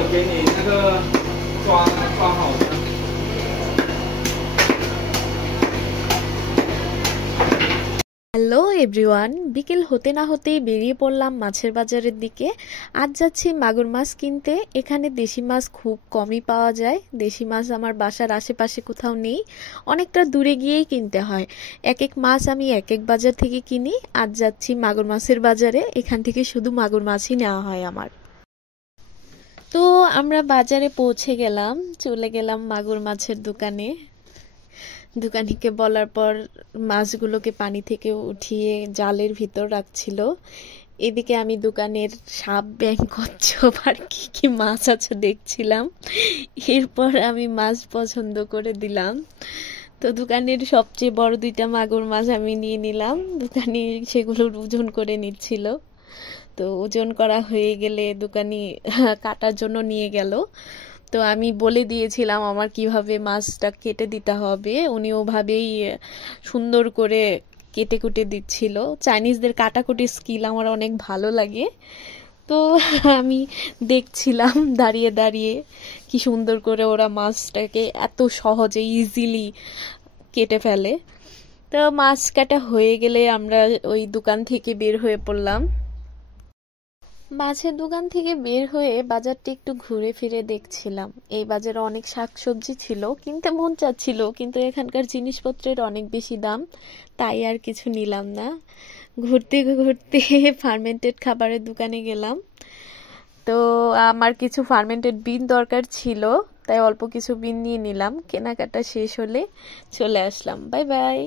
有给你那个装好的。হ্যালো everyone, বিকেল হতে না হতেই বেরিয়ে পড়লাম মাছের বাজারের দিকে। আজ যাচ্ছি মাগুর মাছ কিনতে। এখানে দেশি মাছ খুব কমই পাওয়া যায়। দেশি মাছ আমার বাসার আশেপাশে কোথাও নেই, অনেকটা দূরে গিয়েই কিনতে হয়। এক এক মাছ আমি এক এক বাজার থেকে কিনি। আজ যাচ্ছি মাগুর মাছের বাজারে, এখান থেকে শুধু মাগুর মাছই নেওয়া হয় আমার। তো আমরা বাজারে পৌঁছে গেলাম, চলে গেলাম মাগুর মাছের দোকানে। দোকানিকে বলার পর মাছগুলোকে পানি থেকে উঠিয়ে জালের ভিতর রাখছিল। এদিকে আমি দোকানের সাপ, ব্যাঙ, কচ্ছপ আর কি কি মাছ আছে দেখছিলাম। এরপর আমি মাছ পছন্দ করে দিলাম। তো দোকানের সবচেয়ে বড় দুইটা মাগুর মাছ আমি নিয়ে নিলাম। দোকানি সেগুলোর ওজন করে নিচ্ছিল। তো ওজন করা হয়ে গেলে দোকানি কাটার জন্য নিয়ে গেল। তো আমি বলে দিয়েছিলাম আমার কিভাবে মাছটা কেটে দিতে হবে। উনি ওভাবেই সুন্দর করে কেটে কুটে দিচ্ছিল। চাইনিজদের কাটাকুটির স্কিল আমার অনেক ভালো লাগে। তো আমি দেখছিলাম দাঁড়িয়ে দাঁড়িয়ে কি সুন্দর করে ওরা মাছটাকে এত সহজে ইজিলি কেটে ফেলে। তো মাছ কাটা হয়ে গেলে আমরা ওই দোকান থেকে বের হয়ে পড়লাম। মাছের দোকান থেকে বের হয়ে বাজারটি একটু ঘুরে ফিরে দেখছিলাম। এই বাজারে অনেক শাকসবজি ছিল, কিনতে মন চাচ্ছিল, কিন্তু এখানকার জিনিসপত্রের অনেক বেশি দাম, তাই আর কিছু নিলাম না। ঘুরতে ঘুরতে ফার্মেন্টেড খাবারের দোকানে গেলাম। তো আমার কিছু ফার্মেন্টেড বিন দরকার ছিল, তাই অল্প কিছু বিন নিয়ে নিলাম। কেনাকাটা শেষ হলে চলে আসলাম। Bye bye.